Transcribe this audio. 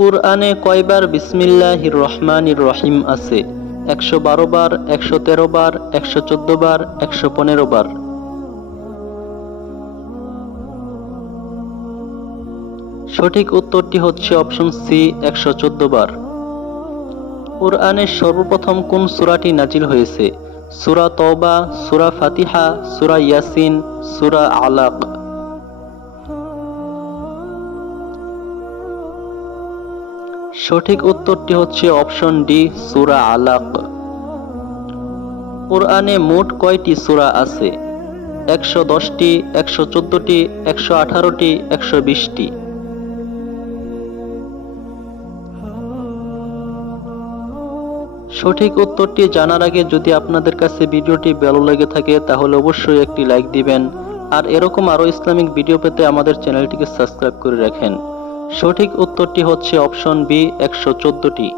কুরআনে কয়বার বিসমিল্লাহির রহমানির রহিম আছে? ১১২ বার, ১১৩ বার, ১১৪ বার, ১১৫ বার। সঠিক উত্তরটি হচ্ছে অপশন সি, ১১৪ বার। কুরআনের সর্বপ্রথম কোন সূরাটি নাজিল হয়েছে? সূরা তওবা, সূরা ফাতিহা, সূরা ইয়াসিন, সূরা আলাক। সঠিক উত্তরটি হচ্ছে অপশন ডি, সূরা আলাক। কুরআনে মোট কয়টি সূরা আছে? ১১০টি, ১১৪টি, ১১৮টি, ১২০টি। সঠিক উত্তরটি জানার আগে যদি আপনাদের কাছে ভিডিওটি ভালো লেগে থাকে তাহলে অবশ্যই একটি লাইক দিবেন, আর এরকম আরো ইসলামিক ভিডিও পেতে আমাদের চ্যানেলটিকে সাবস্ক্রাইব করে রাখেন। সঠিক উত্তরটি হচ্ছে অপশন বি, ১১৪টি।